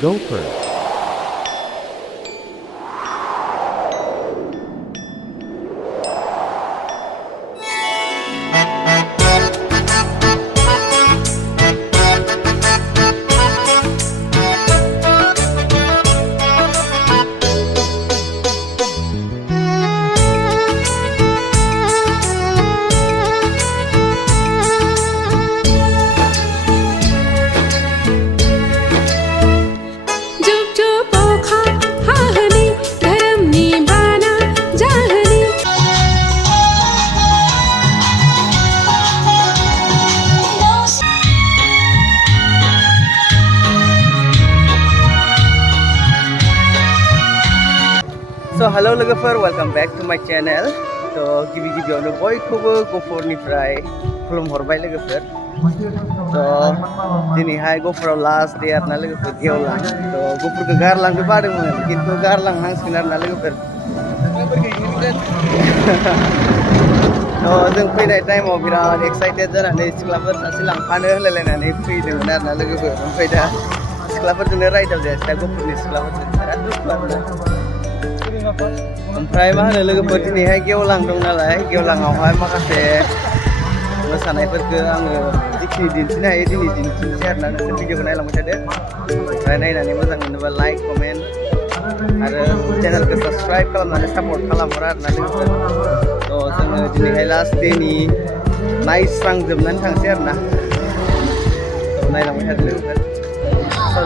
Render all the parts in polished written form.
Gohpur. So hello लोगोफोर, welcome back to my channel. तो गिबियावनो बयखौबो गहपुरनिफ्राय खुलुमहरबाय लोगोफोर. तो दिनैहाय गहपुराव लास्ट डे आरोना लोगोफोर गेवलां. तो गहपुरखौ गारलांनो बादोंमोन खिन्थु गारलांनांसिगोन आरोना लोगोफोर. तो जों फैनाय टाइमाव बिराद एक्साइटेड जानानै सिख्लाफोर सासे लांफानो होलायलायनानै फैदोंमोन आरोना लोगोफोर. ओमफ्राय दा सिख्लाफोरजोंनो रायदाव जायासै दा गहपुरनि सिख्लाफोरजों बिराद दुखु आरोना. ओमफ्राय मा होनो लोगोफोर दिनैहाय गेवलां दं नालाय गेवलाङावहाय माखासे मोसानायफोरखौ आङो जिखिनि दिन्थिनो हायो दिनै दिन्थिनोसै आरोना. नोंसोर भिडिअखौ नायलांबाय थादो. ओमफ्राय नायनानै मोजां मोनोबा लाइक कमेन्ट आरो चेनेलखौ साबस्क्राइब खालामनानै सापर्ट खालामहर आरोना लोगोफोर. तो जोङो दिनैहाय लास्ट डेनि नायस्रांजोबनानै थांसै आरोना. नायलांबाय थादो लोगोफोर.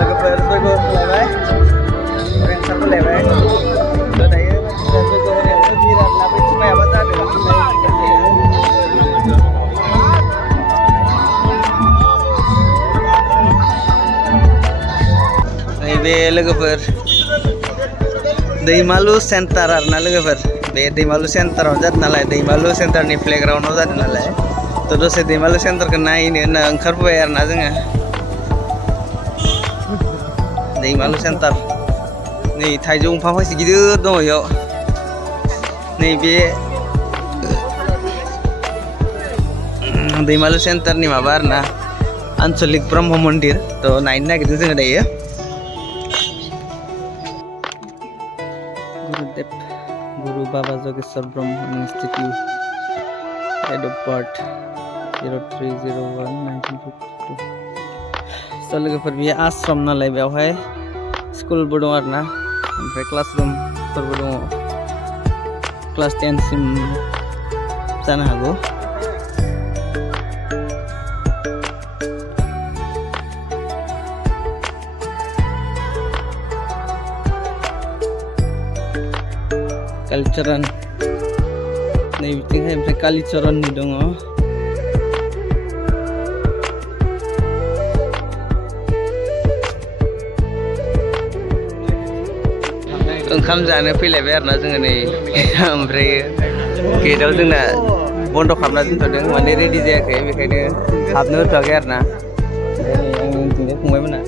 लोगोफोर जयग होलायबाय रेन्सार होलायबाय. तो दायो मानसिफ्रा जयग होनायावनो भिर आरोना. बै मायाबा जादों नैबे लोगोफोर दैमालु सेन्टार आरोना लोगोफोर. बे दैमालु सेन्टाराव जादों नालाय दैमालु सेन्टारनि प्लेग्राउन्डआव जादों नालाय. तो दसे दैमालु सेन्टारखौ नायनो होनना ओंखारबोबाय आरोना जोङो. दैमालु सेन्टार नै थाइजौ दंफां फांसे गिदिर दङ इयाव. नैबे दैमालु सेन्टारनि माबा आरोना आन्चलिक ब्रह्म मन्दिर. तो नायनो नागिरदों जोङो दायो. गुरुदेव गुरु बाबा जगेश्वर ब्रह्म इन्स्टिट्यूट हेड अफ बार्थ 0301-1952. स लोगोफोर बेयो आश्रम नालाय बेवहाय स्कुलबो दं आरोना. ओमफ्राय क्लासरुमफोरबो दङ. क्लास 10 सिम जानो हागौ. कालिचरन नै बिथिंहाय ओमफ्राय कालिचरननि दङ. ओंखाम जानो फैलायबाय आरोना जोङो नै. ओमफ्राय गेटआव जोंना बन्द' खालामना दोनथ'दों माने रेडि जायाखै बेखायनो हाबनो होथ'वाखै आरोना. आंनिथिंजाय फंबायमोना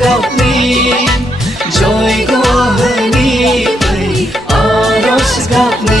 गाबनि जयग' होनि फै आरज गाबनि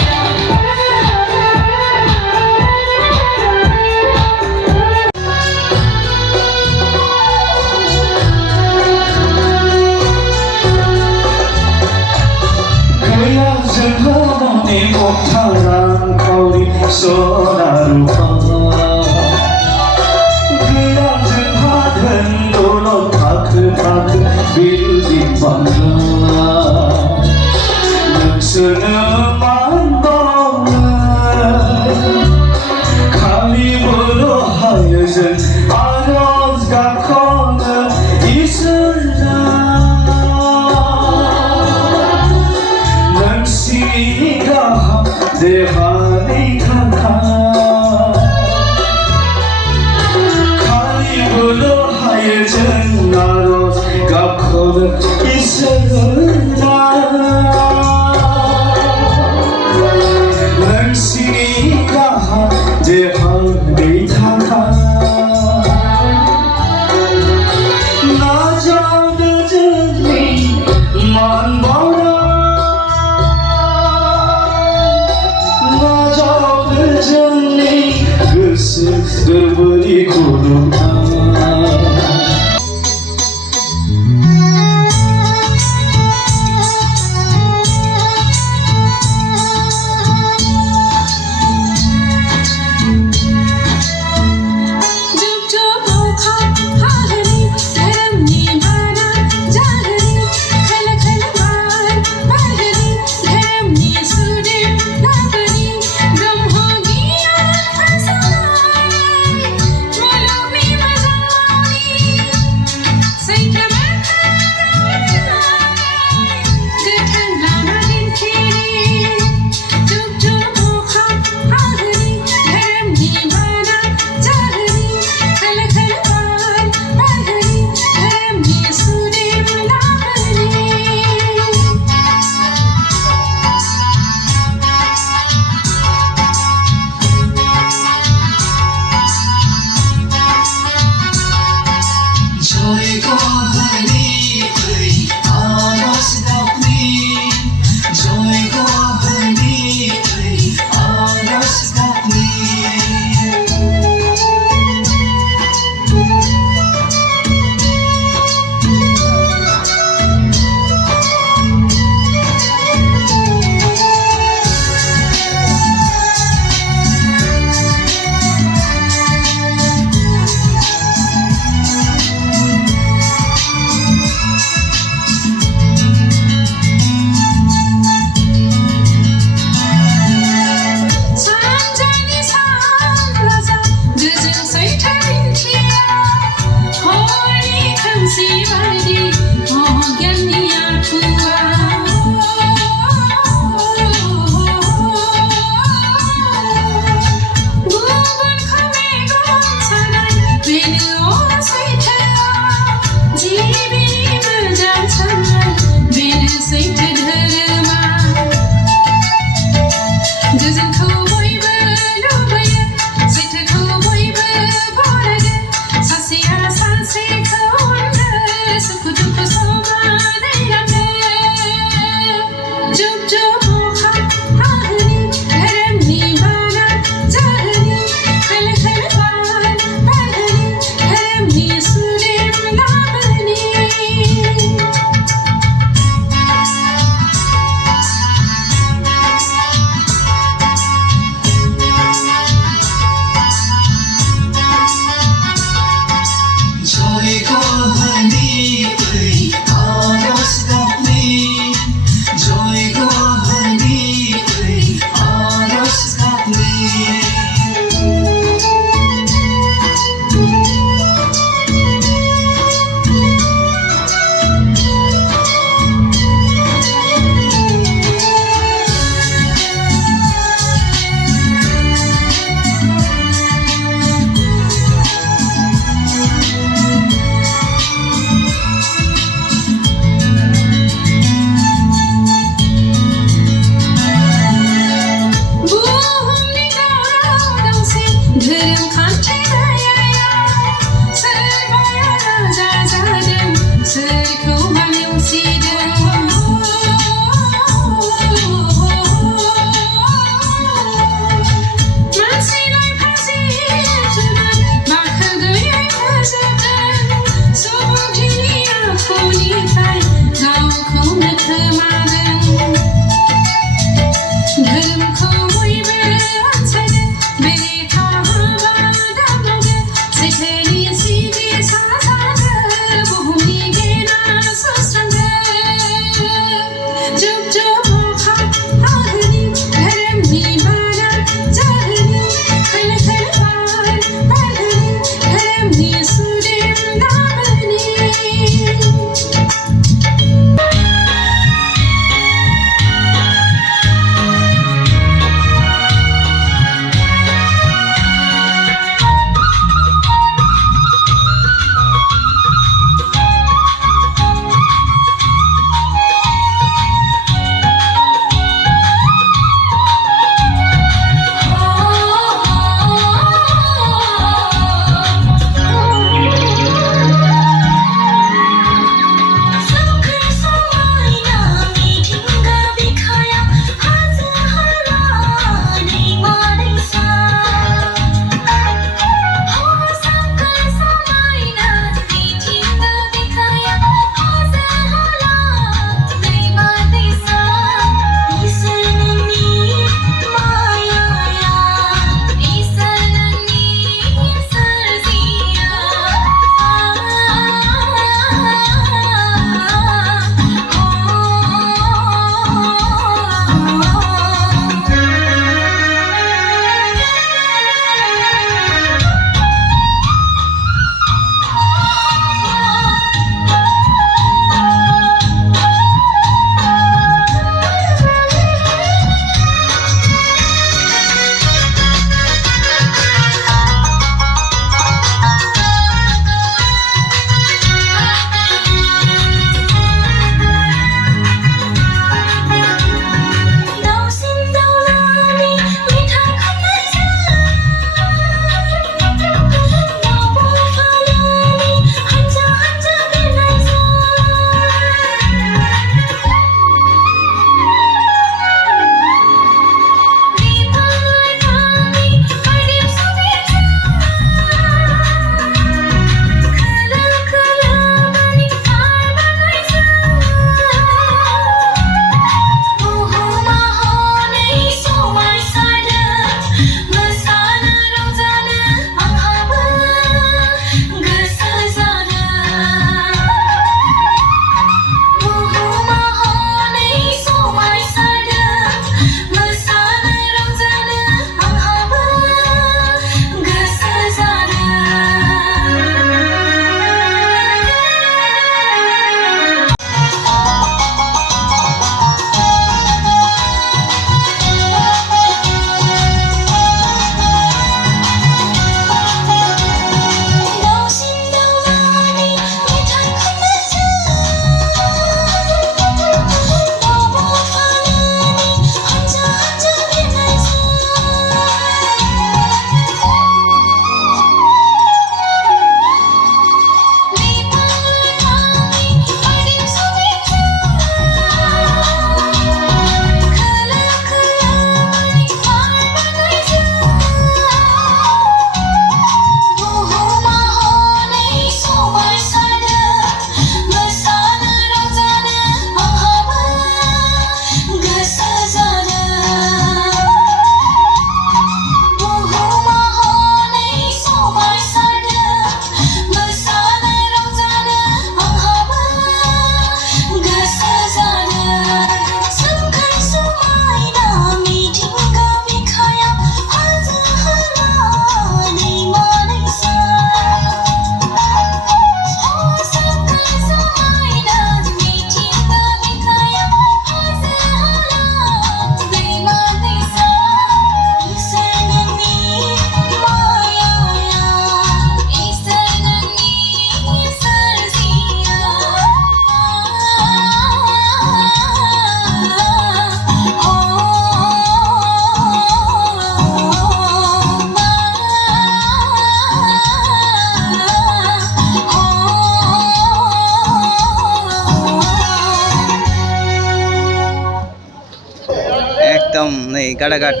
गाडागाट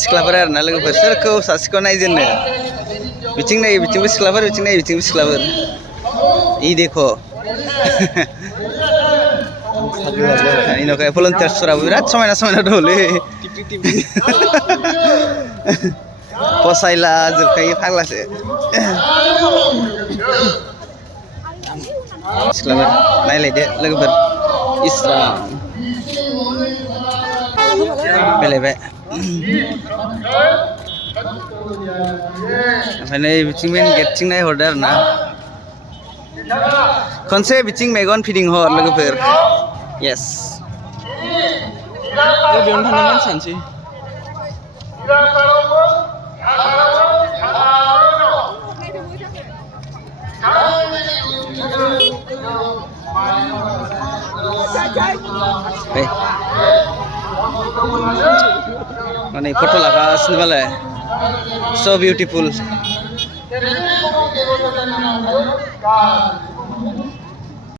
सिख्लाफोर आरोना लोगोफोर सोरखौ सासेखौ नायजेननो बिथिं नायो बिथिंबो सिख्लाफोर बिथिं नायो बिथिंबो सिख्लाफोर इ देख' इनखाय भलन्टियार्सफोराबो बिराद समायना समायना दंलै फसायला जोबखायो फाग्लासो सिख्लाफोर नायलायदो लोगोफोर इस्रा फैलायबाय ओमफ्राय नै बिथिं मेन गेटथिं नायहरदो आरो ना खनसे बिथिं मेगन फिदिंहर लोगोफोर येस बेयावनो थांनो मानसियानोसै माने फट' लागासिनो मालाय स' बिउटिफुल